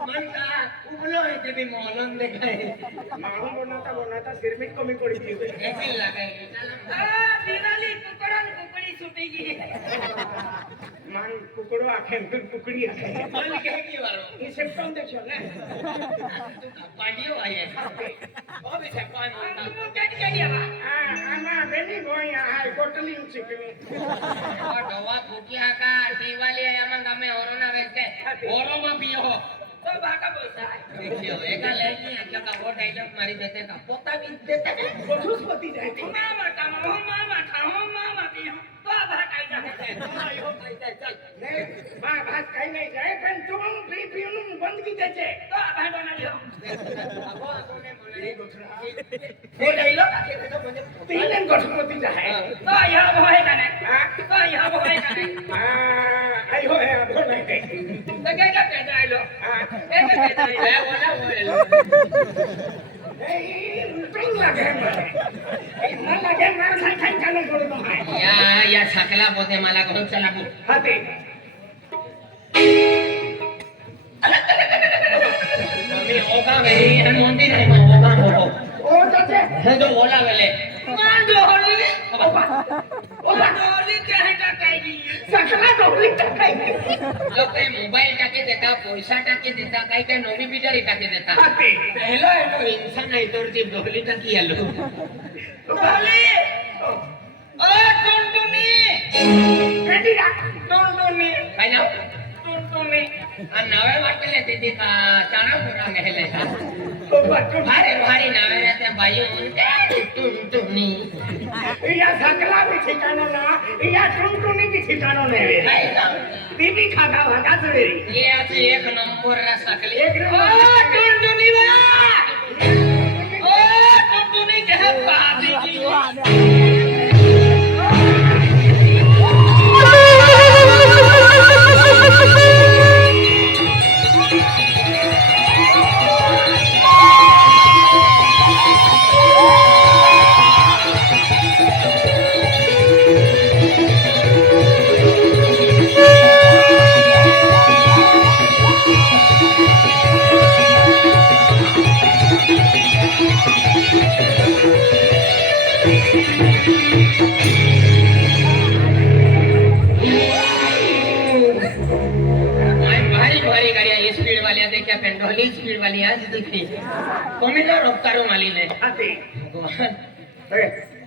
म्हणता उबलो आहे ते मौलन देखाय माहून बनाता सिरमिक कमी पडती ऐसे लगाएगी दिवाली कुकड़न कुकड़ी सुटेगी मान कुकड़ो आखे फिर कुकड़ी आखे बोल के की वारो ये सिस्टम देखो ना पाडियो आए ओ भी से कोई मानता वो क्या क्या बा आमा बेनी गोया हाय कोटली चिकनी और दवा फुकिया का दिवाली आया मंगा में ओरोना वेचते ओरो में पियो तो भाका बोलता है देखियो एका लेनी अच्छा का वो डायलॉग मारी देते का पोता भी देते बसुस्पति जाती मामा का मामा पियो तो भाका जाते आयो कहते चल नहीं बा बात कहीं नहीं जाए पर तुम भी पीने बंद की देते तो भाई बना लियो अब आपने बोले वो डायलॉग आके तो मुझे तीन दिन कोटमती जाए तो यह होए कने तो यह होए कने आई हो है अब नहीं तो क्या डायलॉग ए बोला बोले तुम लगे ना लगे मार खाई चालू करो तुम या सकला पोते मला करून चला बो हाते मी ओका वेरी आणि मंदिर आहे मग ओका होतो ओ चाचे हे जो बोला वेले मांडोली मांडोली क्या है काकाई सकला डोली टाकाई लोक मोबाईल टाके देता पैसा टाके देता काही काही नोनी बिचारी टाके देता हाते पहिला एनो इंसान आहे तर ती ढोली टाकी आलो डोली ओ टुनटुनी केटीरा टुनटुनी काय नाव टुनटुनी आणि नावे वाटले ते ती चाणा पुरा नेले ओ बच्चो भारी भारी नावे रहते बाई म्हणते टुनटुनी या सकला भी ठिकाना ना या टुनटुनी भी ठिकाना नहीं काय है नाव बीबी खागा भागा सवेरी ये आची एक नंबर रा सकली एक ओ टुनटुनी बा ओ टुनटुनी के बाती की ढोली स्पीड वाली आज देखी कमी ना रोकतारो माली ने हाते भगवान ए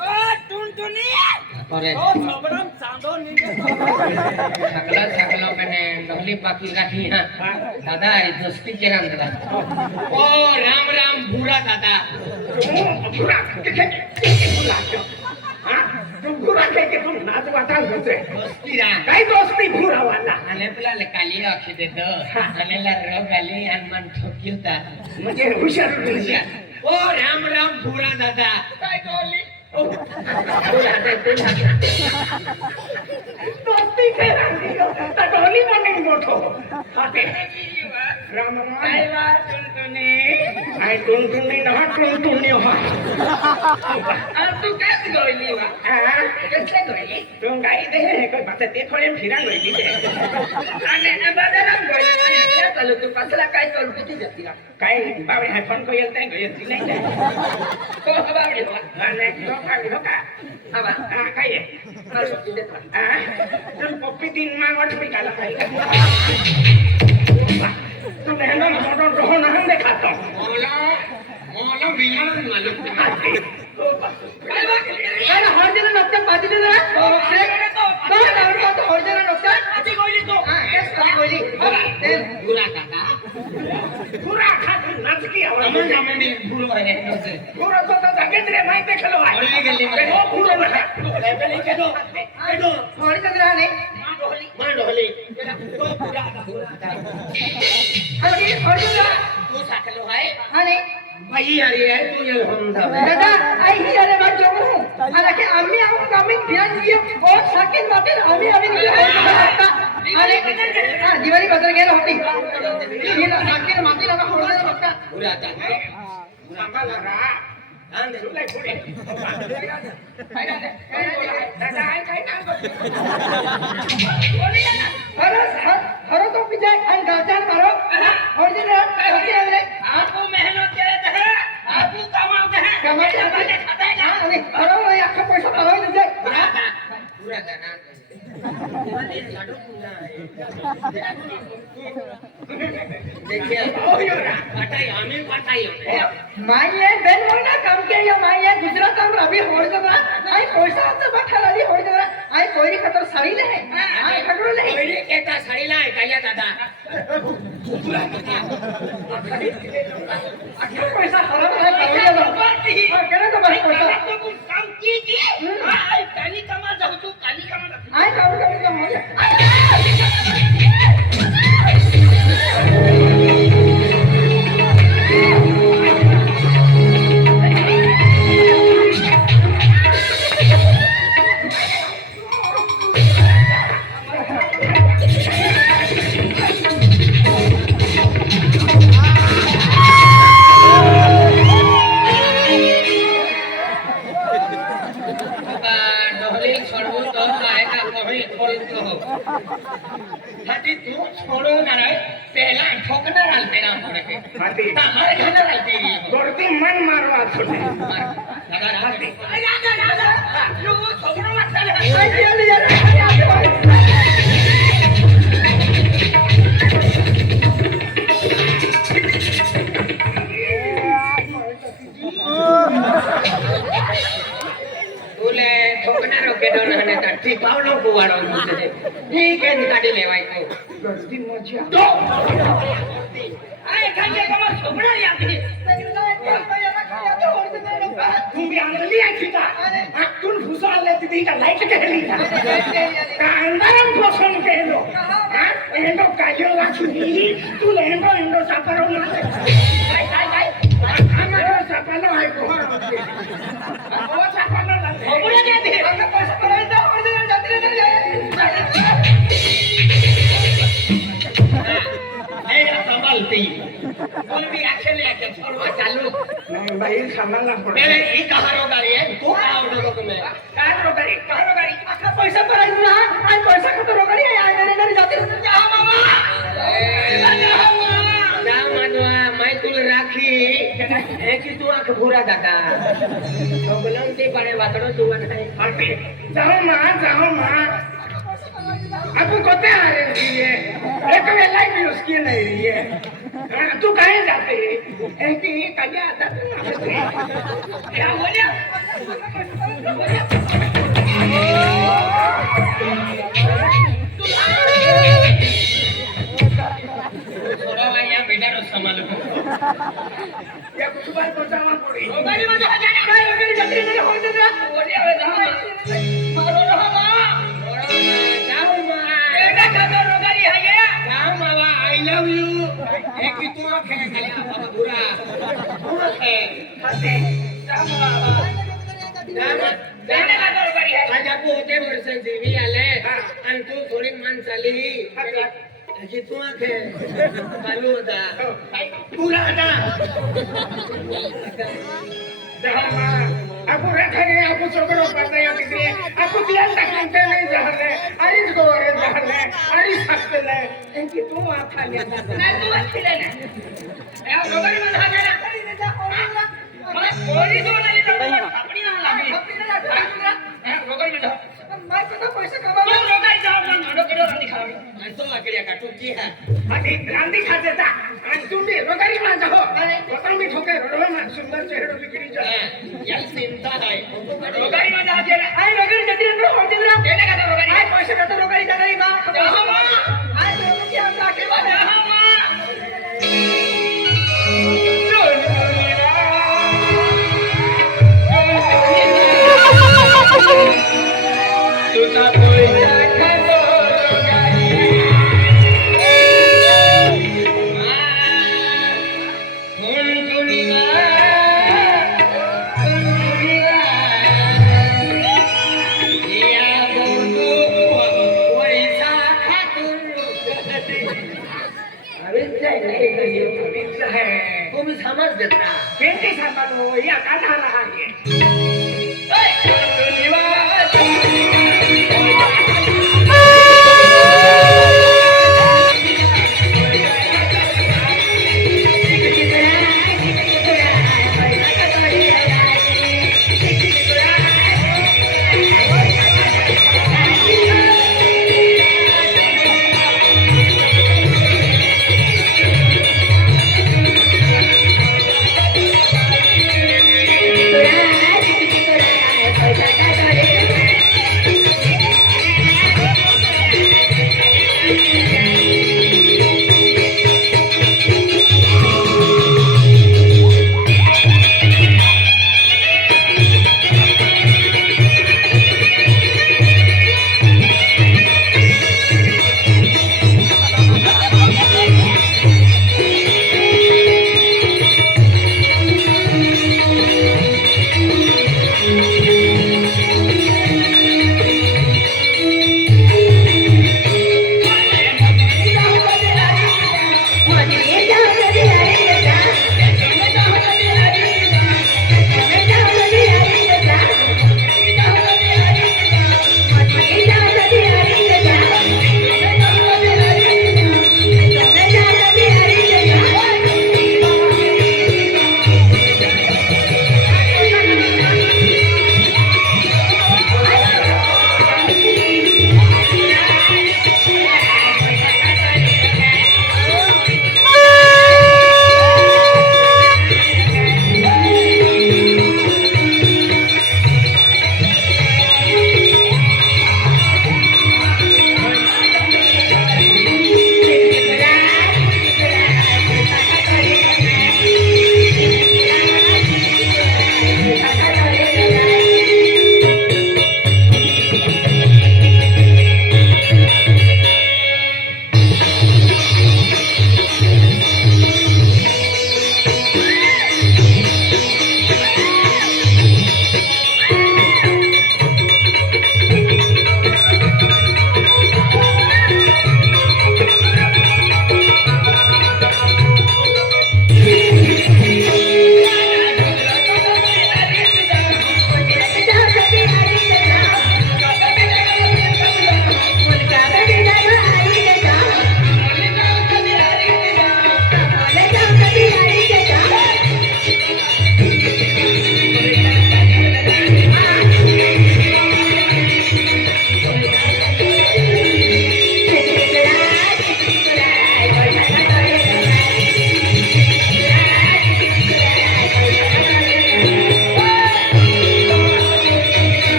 ओ टुनटुनी अरे ओ सबरम चांदो नीचे सकला सकला मैंने ढोली पाकी काठी हां दादा ये दोस्ती के नाम दादा ओ राम राम भूरा दादा पूरा के पूरा क्यों हां तुम पूरा के तुम नाच वाता होते दोस्ती रा काय दोस्ती पूरा वाला आणि आपला काली अक्षी देतो आणि ला रोग आली आणि मन ठोकिवता म्हणजे हुशार हुशार ओ राम राम भूरा दादा काय डोली दोस्ती के टोली बने मोठो हाते राम राम काय वा टुनटुनी आई टुनटुनी ना टुनटुनी हो और तू कैसे गोली वा हां कैसे गोली तुम गाई दे कोई बात ते थोडे फिरा गई दे आणि बाजारात गोली काय चालू तू कसला काय करू किती जाती काय बावडी हाय फोन को येलता गई नाही को बावडी वा आणि तो काय हो का हवा हां काय मारू किती हां तुम पप्पी दिन मा वठ भी काला खाई तुम नहनो मोटो रहो ना हम देखा मोला मोला बियाण मालूम काय वा अरे हॉर्जन नक्की पाती दे जरा तो आवडतो तो हॉर्जन नक्की आधी गोली तो हां केस करी गोली ते भूरा दादा पूरा खा नाच की आवाज अमन अमन भूरो आहे नसे पूरा तो जगत रे माहिती खेलो आहे अरे गल्ली मध्ये हो पूरा बघा लेवल के दो हॉर्जन राहणे मा ढोली तो पूरा दादा आणि हॉर्जन तू साकलो आहे आणि भाई अरे आहे तू ये हम दादा आई ही अरे बात जो हूं हालांकि आम्ही आहो कमिंग ध्यान दियो और सेकंड बात आम्ही अरे हां दिवाळी बाजार गेला होती गेला सेकंड माती लगा होणार होता भूरा दादा सांभाळा रा आंदे तुला पुढे दादा आई काय काम करतो खरं तो विजय आणि आपको मेहनत करत है आपको कमावत है कमाई अपने खाता है ना आणि बरोबर अख्खा पैसा पळवून देते. पूरा का ना वाले लाडू पूरा है देखिए पाटाई आम्ही पाटाई माये बेन म्हणा काम केलं माये गुजरात आम रवी होड जरा आई पैसा आता बठाली होड जरा आई कोयरी खतर साडीले आई खगडले पहिले एका साडीला ऐकाया दादा अख्खा पैसा हरवला आहे पावले केलं तर बरं पैसा काम की हां काली कमा जाऊ तू काली कमा आई काढू काढू का म्हणजे डोहली छोड़ू तो आएगा कहीं थोड़ी तो हो हाथी तू छोड़ो ना रे पहला ठोकना डालते ना थोड़े के हाथी हमारे घर डालती गोरती मन मारवा छोटे दादा हाथी तू छोकरो मत चल आई केलं यार तुले ठोकना रोके दो ना तर ठीक पावलो कुवाडो मुझे ठीक है निकाडी लेवाय तो गर्दी मजा तो अरे खाली कमा छोकरा यादी तुम्ही आणली आहे का आतून घुसाळले तिथे का लाईट केली का अंधारात बसून केलो एंडो काजो वाचली तू एंडो एंडो सापरो ना काय काय काय आम्हाला सापलो आहे कोण हो सापलो ना छोकरा यादी अंग पैसा पडायचा म्हणजे जात्री ए संभालती बोल भी एक्शन लेके छोड़वा चालू नहीं भाई संभालना मैं पड़ेगा ही कहारो गाड़ी है तू आओ डरो में काय रोगारी अख्खा पैसा पळायचा ना आई पैसा खतर रोगाडी आई नाही जाते जा माधवा मैं तुल राखी है कि तू आंख भूरा दादा तो बुलंदी पड़े वातड़ो तू नहीं अरे जाओ माँ अब कोते आ रही है एक वेला भी उसकी नहीं रही है तू कहीं जाते है कि कहीं आता तू क्या हो गया थोड़ा भाई यहाँ बेटा रो संभालो ये कुछ बार पहुंचावा पड़ी गाड़ी में जा जा गाड़ी जल्दी जल्दी हो जा बोलिए अब जा मारो रहा मां जाओ मां बेटा का रोगारी है ये जाओ मावा आई लव यू एक ही तू आंख है खाली बाबा बुरा है हते जाओ मावा बेटा का रोगारी है आज आपको होते वर्ष जीवी आले आणि तू थोडी मान चाली अजी तू आंख है चालू होता पूरा ना जाओ माँ आपको रखा गया आपको छोकरो पड़ता है किसी आपको ध्यान रखते नहीं जहरले अरिस गोरे जहरले अरिस हकले इनकी तू आँखा लेना मैं तू अच्छी लेना यार रोगारी में आ जाना मैं कोई तो नहीं लेता अपनी ना लगी रोगारी में जाओ मैं कितना पैसा कमा तू रोगारी जाओ ना नडो केडो रंदी खाओ मैं तो आकड़िया काटू की है अरे गांधी खा देता आज तुम भी रोगारी में जाओ बता मी ठोके रोडवे में सुंदर चेहरा बिगड़ी जाए यार चिंता है रोगारी में जा दे आई रोगाडी जाते ना हो जाते ना देने का तो रोगारी आई पैसा खतर रोगाडी जाणार नाही बा जाओ मां आई दोनों की हम आके बा जाओ मां तुझा कोई खातो रोगारी तुम्ही समज देता पेंटी सांभालो या काढा रहा है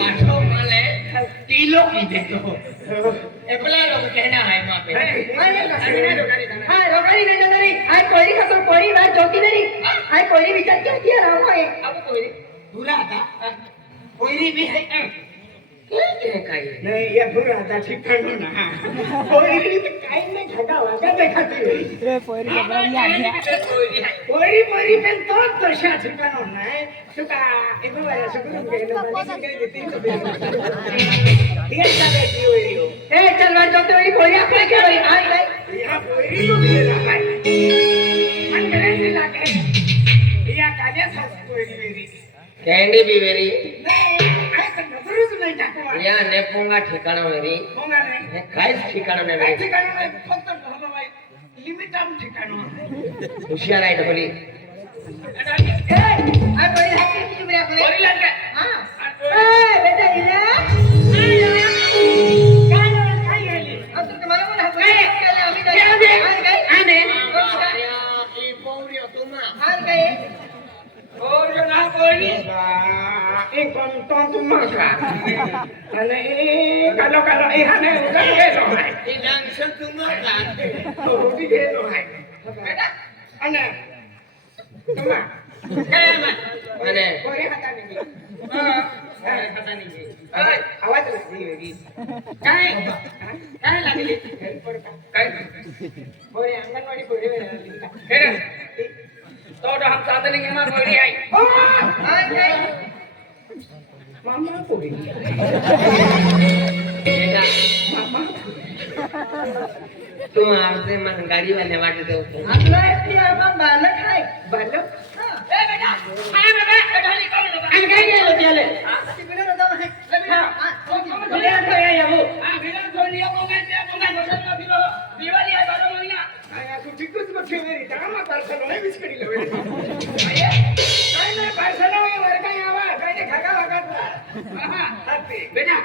पाठो माले किलो की देतो एपला लोग कहना है मां पे हाय रोगारी नहीं जाना रे हाय कोई खातो कोई बात जोकी नहीं हाय कोई विचार क्या किया राम है अब कोई बुरा था कोई भी है नाही या बुरा आता ठिकाणो ना पोरी तर काही नाही घाटा वागा देखाती पोरी पोरी पण तो तशा ठिकाणो नाही तुका एक बार सगळं गेलं म्हणजे काय देते हे चालायची होई हो ए चल बार जोते वाली कोई आपने क्या भाई हाय भाई या पोरी तो गेला काय मन करायला लागे या काल्यासारखी पोरी वेरी कैंडी भी वेरी नाही आहे तर नजरच नाही टाकवा या ने पोंगा ठिकाणा वेरी होगा नाही ने काहीच ठिकाणा नाही काही वेरी ठिकाणो नाही फक्त घराबाई लिमिट आम ठिकाणो हुशार आहे ढोली हाय कोई हाथ की मेरे अपने पोरी लागले हां ए बेटा इला काय झाली अब तो तुम्हारा बोला हाय आम्ही काय आने ई पौरी तुमा हाय काय और जो ना कोई एक तो तुम का अने कालो कालो ए हने उधर गेलो है ई डांस तुमा का तो भी गेलो है अने तुम काय मत अने कोई हाता नहीं हां पता नहीं आवाज लागली होगी काय काय लागली काय कोई अंगनवाडी कोई रे तो हम साधन के मां कोई आई हाय काय मामा कोई बेटा मामा तुम आपसे मन गाड़ी वाले वाटे दो आपला इतिहास बालक आहे बालक ए बेटा हाय बाबा ढाली कौन लगा आणि काय गेलो त्याले ती बिना होता है तुला काय आहे हां बिना थोड़ी पोंगा बसना बिलो दिवाली है बारो महिना आया तू ठीकच बघ मेरी दामा पार्सल नाही विस्कडी लवे काय नाही पार्सल वर काय आवा काय खागा वागा हां बेटा